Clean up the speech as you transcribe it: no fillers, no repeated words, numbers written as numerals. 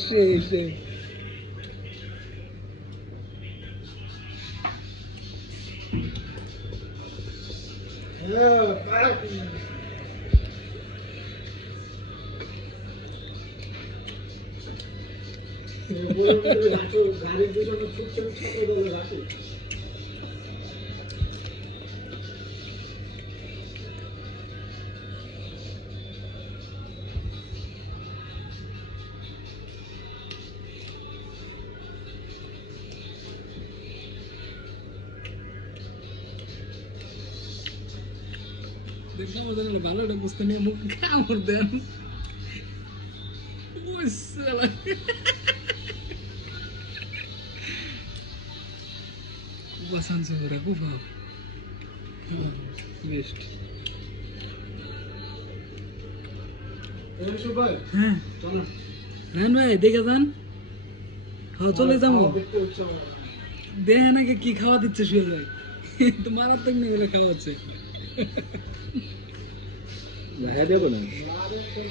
সেই গাড়ির পিছনে ছুটছে রাখো দেখলাম ওদের ভালো একটা বুঝতে নিয়ে মুখ কামড় দেন বাসান সে রাখো ভাব বেস্ট হ্যাঁ হ্যাঁ ভাই দেখে যান হ্যাঁ চলে যাবো দেখে নাকি কি খাওয়া দিচ্ছে শুয়ে ভাই তো মারাত্মক নিয়ে গেলে খাওয়া হচ্ছে ভাইয়া দেবো না